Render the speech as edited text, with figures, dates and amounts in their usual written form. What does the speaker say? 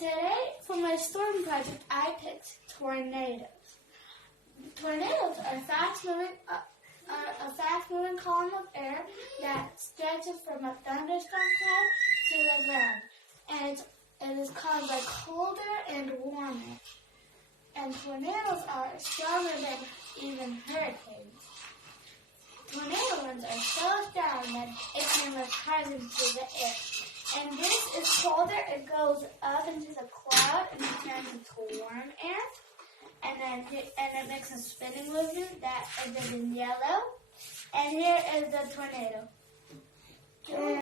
Today, for my storm project, I picked tornadoes. Tornadoes are a fast-moving column of air that stretches from a thunderstorm cloud to the ground, and it is caused by colder and warmer. And tornadoes are stronger than even hurricanes. Tornado winds are so strong that it can lift cars into the air. And this is colder, it goes up into the cloud and it turns into warm air. And it makes a spinning movement that is in yellow. And here is the tornado.